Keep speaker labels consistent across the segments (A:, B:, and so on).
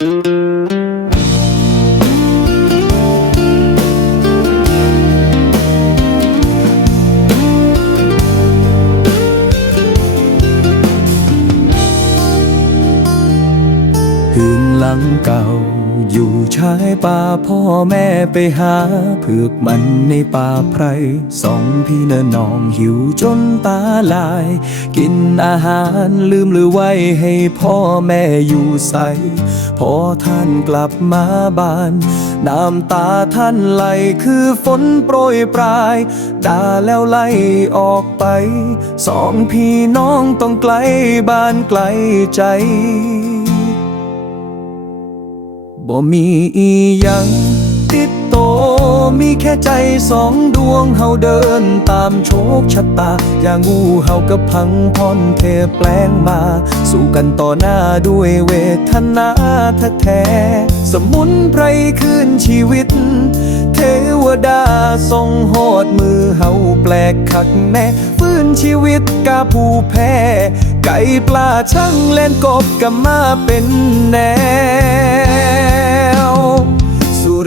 A: คืนหลังเก่า อยู่ชายป่าพ่อแม่ไปหาเผือกมันในป่าไพรสองพี่เนนองหิวจนตาลาย กินอาหารลืมหรือไว้ให้พ่อแม่อยู่ใส พอท่านกลับมาบ้าน น้ำตาท่านไหลคือฝนโปรยปลาย ด่าแล้วไล่ออกไป สองพี่น้องต้องไกลบ้านไกลใจ บ่มีอีหยัง ติดโตมีแค่ใจสองดวงเฮาเดินตามโชคชะตา อย่างงูเฮากับพังพรเทแปลงมา สู้กันต่อหน้าด้วยเวทนาแท้สมุนไพรคืนชีวิต เทวดาทรงโหดมือเฮาแปลกคักแน่ฟื้นชีวิตกาผู้แพ้ ไก่ปลาช่างเล่นกบกับมาเป็นแนวสุ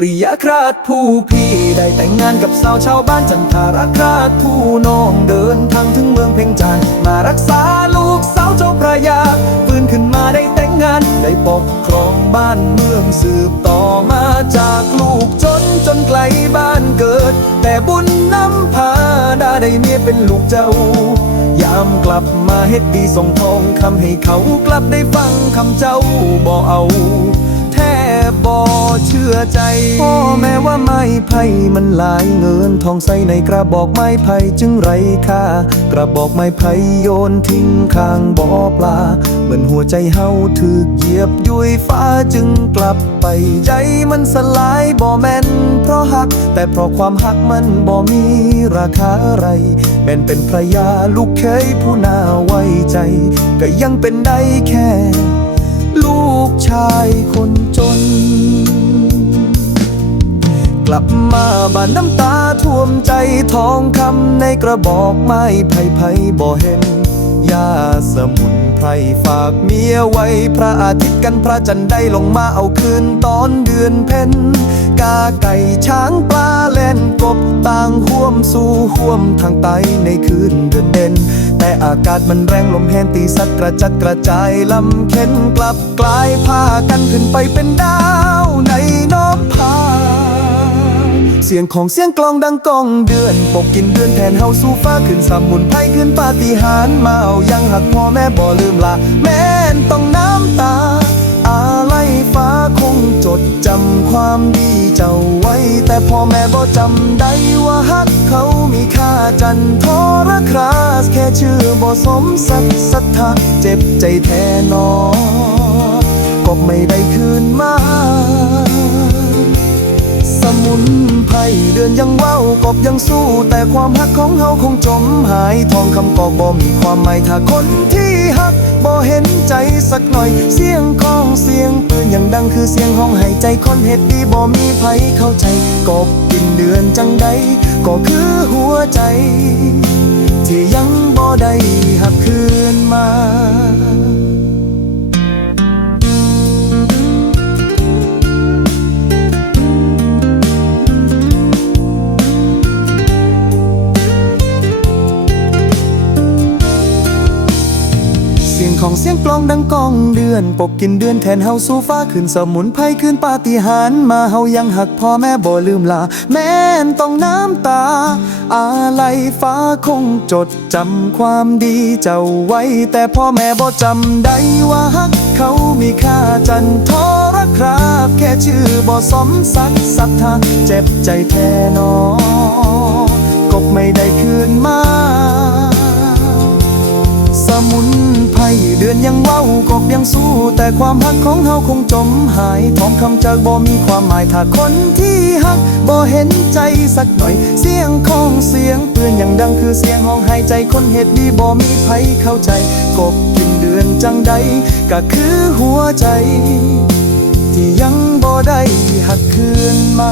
A: ริยคราชผู้พี่ได้แต่งงานกับสาวชาวบ้านจันทาราคราชผู้น้องเดินทางถึงเมืองเพ่งจานมารักษาลูกสาวเจ้าพระยาฟื้นขึ้นมาได้แต่งงานได้ปกครองบ้านเมืองสืบต่อมาจากลูกจนจนไกลบ้านเกิด แต่บุญนำพาด้ได้เมียเป็นลูกเจ้ายามกลับมาเฮ็ดดีส่งทองคำให้เขากลับได้ฟังคำเจ้าบ่เอา บ่เชื่อใจพ่อแม้ว่าไม้ไผ่มันหลายเงินทองใส่ในกระบอกไม้ไผ่จึงไรค่ากระบอกไม้ไผ่โยนทิ้งข้างบ่อปลา เหมือนหัวใจเฮาถูกเหยียบยุยฟ้าจึงกลับไปใจมันสลายบ่แม่นเพราะหัก แต่เพราะความหักมันบ่มีราคาอะไรแม่นเป็นภรรยาลูกเคยผู้น่าไว้ใจ ก็ยังเป็นได้แค่ ลูกชายคนจน กลับมาบ้านน้ำตาท่วมใจทองคำในกระบอกไม้ไผ่ไผ่บ่เห็น ยาสมุนไพรฝากเมียไว้ พระอาทิตย์กันพระจันทร์ได้ลงมาเอาคืนตอนเดือนเพ็ญกาไก่ช้างปลาแล่นกบต่างห่วมสู่ห่วมทางไตในคืนเดือนเด่นแต่อากาศมันแรงลมแหนตีสัดกระจัดกระจายลำเข็นกลับกลายพากันขึ้นไปเป็นดาว สียงของเสียงกลองดังก้องเดือน ปกกินเดือนแทนเฮาสู่ฟ้าขึ้นสมุนไพรขึ้นปาฏิหาริย์มาเอายังหักพ่อแม่บ่ลืมลาแม่นต้องน้ำตา อาลัยฟ้าคงจดจำความดีเจ้าไว้ แต่พ่อแม่บ่จำได้ว่าฮักเขามีค่าจันทรคราส แค่ชื่อบ่สมสัตย์ศรัทธาเจ็บใจแท้หนอ เดือนยังเว้ากบยังสู้ แต่ความฮักของเฮาคงจมหายทองคำกอกบ่มีความหมายถ้าคนที่ฮักบ่เห็นใจสักหน่อย เสียงของเสียงปืนอย่างดังคือเสียงห้องหายใจคนเฮ็ดดีบ่มีไผเข้าใจ กบกินเดือนจังใดก็คือหัวใจ ที่ยังบ่ได้หักคืนมา ของเสียงกลองดังกองเดือน ปกกินเดือนแทนเฮาสู่ฟ้าขึ้นสมุนไพรขึ้นปาฏิหาริย์มาเฮายังหักพ่อแม่บ่ลืมลา แม่นต้องน้ำตา อาลัยฟ้าคงจดจำความดีเจ้าไว้ แต่พ่อแม่บ่จำได้ว่าฮักเขามีค่าจันทรคราบ แค่ชื่อบ่สมศักดิ์ศรัทธาเจ็บใจแท้หนอกบไม่ได้คืนมา สมุน ไพรเดือนยังเว้ากบยังสู้ แต่ความฮักของเฮาคงจมหายทองคำจากบ่มีความหมายถ้าคนที่ฮักบ่เห็นใจสักหน่อย เสียงของเสียงเตือนอย่างดังคือเสียงห้องหายใจคนเฮ็ดดีบ่มีไผเข้าใจ กบกินเดือนจังใดก็คือหัวใจ ที่ยังบ่ได้หักคืนมา